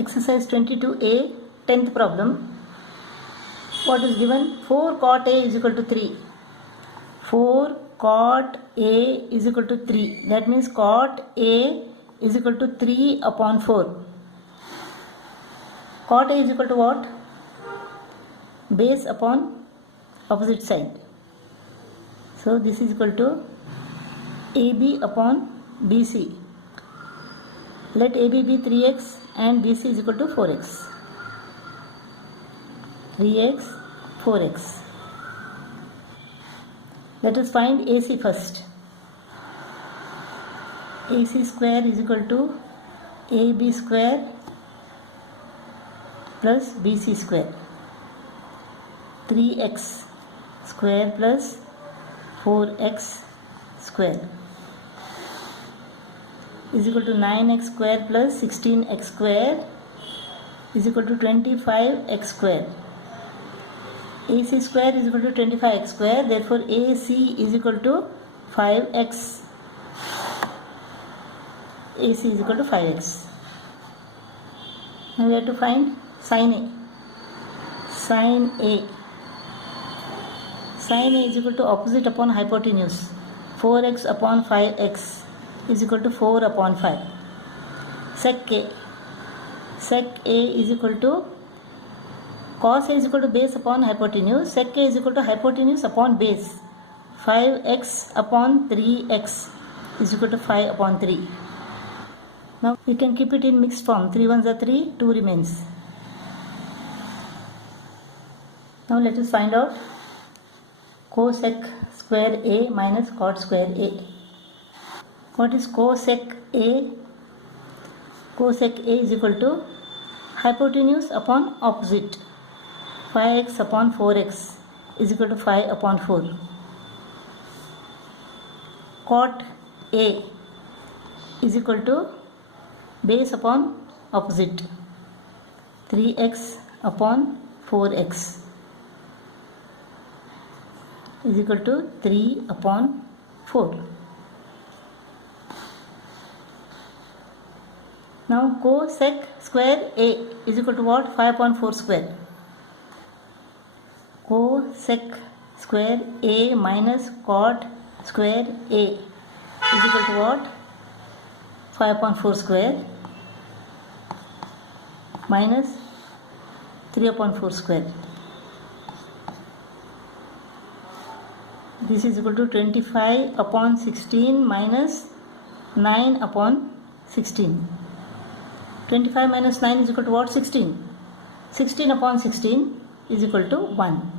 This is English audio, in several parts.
Exercise 22A, 10th problem. What is given? 4 cot A is equal to 3. 4 cot A is equal to 3. That means cot A is equal to 3 upon 4. Cot A is equal to what? Base upon opposite side. So this is equal to AB upon BC. Let AB be 3x and BC is equal to 4x. 3x, 4x. Let us find AC first. AC square is equal to AB square plus BC square. 3x square plus 4x square is equal to 9x square plus 16x square is equal to 25x square. AC square is equal to 25x square, therefore AC is equal to 5x. AC is equal to 5x. Now we have to find sin A. Sin A. Sin A is equal to opposite upon hypotenuse. 4x upon 5x is equal to 4 upon 5. Sec A. Sec A is equal to cos A is equal to base upon hypotenuse. Sec A is equal to hypotenuse upon base. 5x upon 3x is equal to 5 upon 3. Now we can keep it in mixed form. 3 ones are 3, 2 remains. Now let us find out cosec square A minus cot square A. What is cosec A? Cosec A is equal to hypotenuse upon opposite. 5x upon 4x is equal to 5 upon 4. Cot A is equal to base upon opposite. 3x upon 4x is equal to 3 upon 4. Now cosec square A is equal to what? 5 upon 4 square. Cosec square A minus cot square A is equal to what? 5 upon 4 square minus 3 upon 4 square. This is equal to 25 upon 16 minus 9 upon 16. 25 minus 9 is equal to what? 16. 16 upon 16 is equal to 1.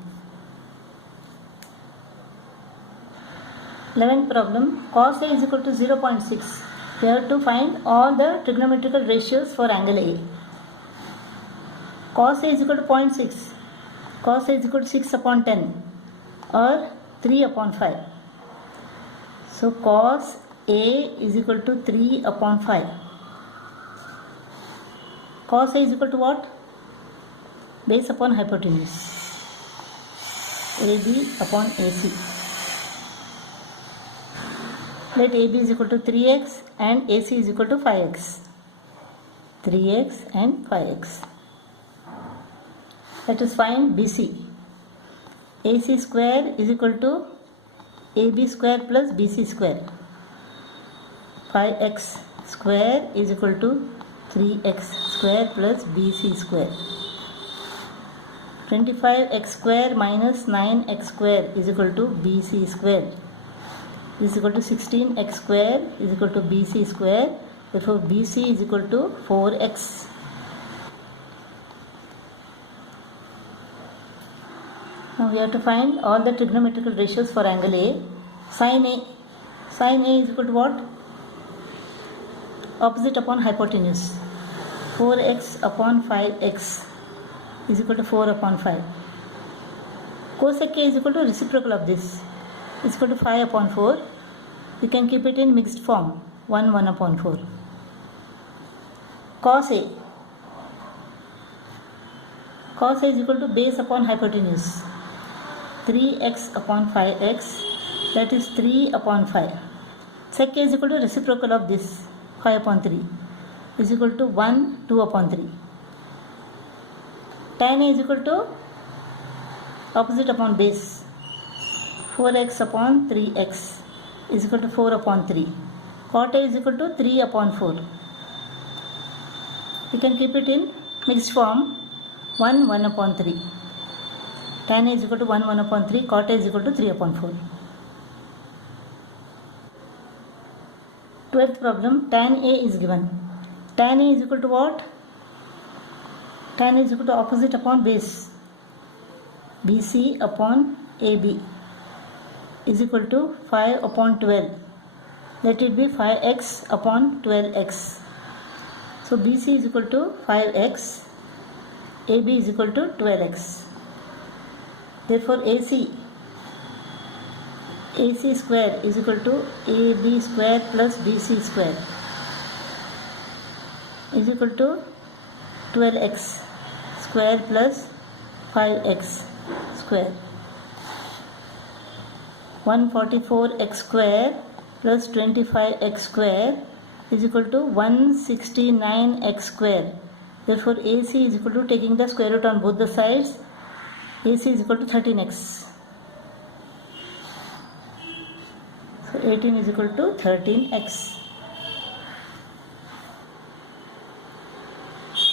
11th problem. Cos A is equal to 0.6. We have to find all the trigonometrical ratios for angle A. Cos A is equal to 0.6. Cos A is equal to 6 upon 10 or 3 upon 5. So cos A is equal to 3 upon 5. Cos A is equal to what? Base upon hypotenuse. AB upon AC. Let AB is equal to 3x and AC is equal to 5x. 3x and 5x. Let us find BC. AC square is equal to AB square plus BC square. 5x square is equal to 3x square plus BC square. 25x square minus 9x square is equal to BC square. Is equal to 16x square is equal to BC square. Therefore BC is equal to 4x. Now we have to find all the trigonometrical ratios for angle A. Sin A. Sin A is equal to what? Opposite upon hypotenuse. 4x upon 5x is equal to 4 upon 5. Cosec A is equal to reciprocal of this. Is equal to 5 upon 4. We can keep it in mixed form. 1 upon 4. Cos A. Cos A is equal to base upon hypotenuse. 3x upon 5x, that is 3 upon 5. Sec A is equal to reciprocal of this. 5 upon 3 is equal to 1, 2 upon 3. tan A is equal to opposite upon base, 4x upon 3x is equal to 4 upon 3. Cot A is equal to 3 upon 4. We can keep it in mixed form, 1 1 upon 3. Tan A is equal to 1 1 upon 3. Cot A is equal to 3 upon 4. 12th problem, tan A is given. Tan A is equal to what? Tan A is equal to opposite upon base, BC upon AB is equal to 5 upon 12. Let it be 5x upon 12x. So BC is equal to 5x, AB is equal to 12x. Therefore AC square is equal to AB square plus BC square is equal to 12x square plus 5x square. 144x square plus 25x square is equal to 169x square. Therefore AC is equal to, taking the square root on both the sides, AC is equal to 13x. So 18 is equal to 13x.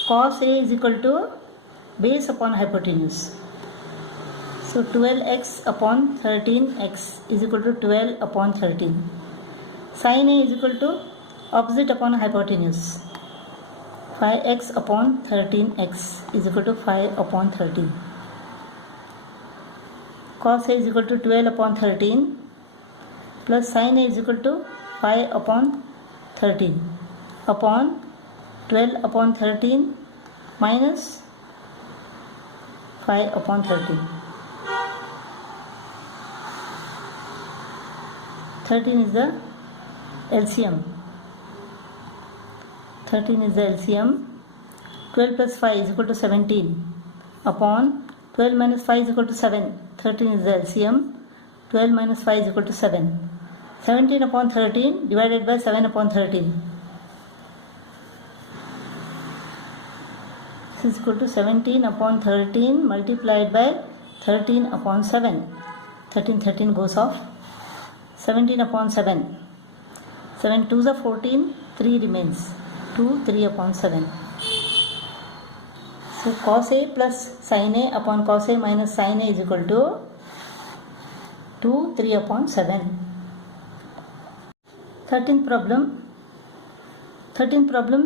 Cos A is equal to base upon hypotenuse. So 12x upon 13x is equal to 12 upon 13. Sin A is equal to opposite upon hypotenuse. 5x upon 13x is equal to 5 upon 13. Cos A is equal to 12 upon 13 plus sin A is equal to 5 upon 13 upon 12 upon 13 minus 5 upon 13. 13 is the LCM. 13 is the LCM. 12 plus 5 is equal to 17 upon 12 minus 5 is equal to 7. 13 is the LCM. 12 minus 5 is equal to 7. 17 upon 13 divided by 7 upon 13. This is equal to 17 upon 13 multiplied by 13 upon 7. 13 goes off. 17 upon 7. 7 2s are 14, 3 remains. 2, 3 upon 7. So cos A plus sin A upon cos A minus sin A is equal to 2, 3 upon 7. 13th problem,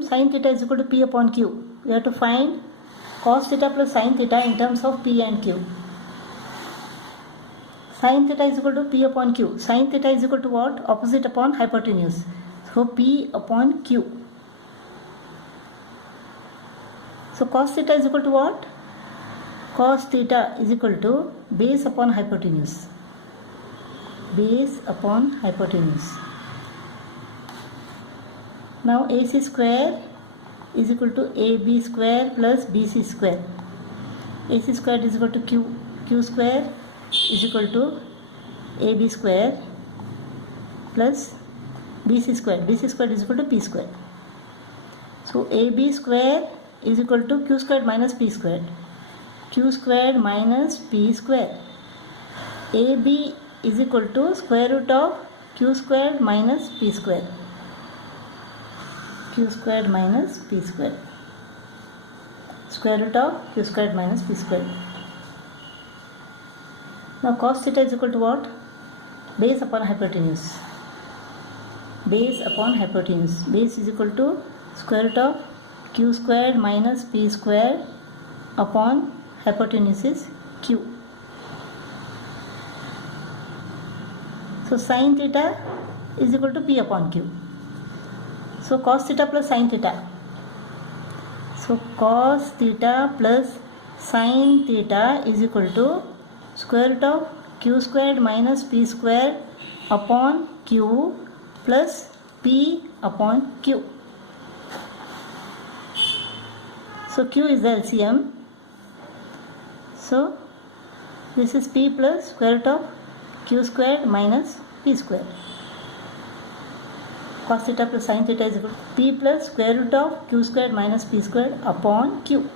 sin theta is equal to P upon Q. We have to find cos theta plus sin theta in terms of P and Q. Sin theta is equal to P upon Q. Sin theta is equal to what? Opposite upon hypotenuse. So P upon Q. So cos theta is equal to what? Cos theta is equal to base upon hypotenuse. Base upon hypotenuse. Now AC square is equal to AB square plus BC square. AC square is equal to Q square is equal to AB square plus BC square. BC square is equal to P square. So AB square is equal to Q square minus P square. Q square minus P square. AB is equal to square root of Q square minus P square. Q squared minus P squared. Square root of Q squared minus P squared. Now cos theta is equal to what? Base upon hypotenuse. Base upon hypotenuse. Base is equal to square root of Q squared minus P squared upon hypotenuse is Q. So sin theta is equal to P upon Q. So cos theta plus sin theta. So cos theta plus sin theta is equal to square root of Q squared minus P squared upon Q plus P upon Q. So Q is the LCM. So this is P plus square root of Q squared minus P squared. Cos theta plus sin theta is equal to P plus square root of Q squared minus P squared upon Q.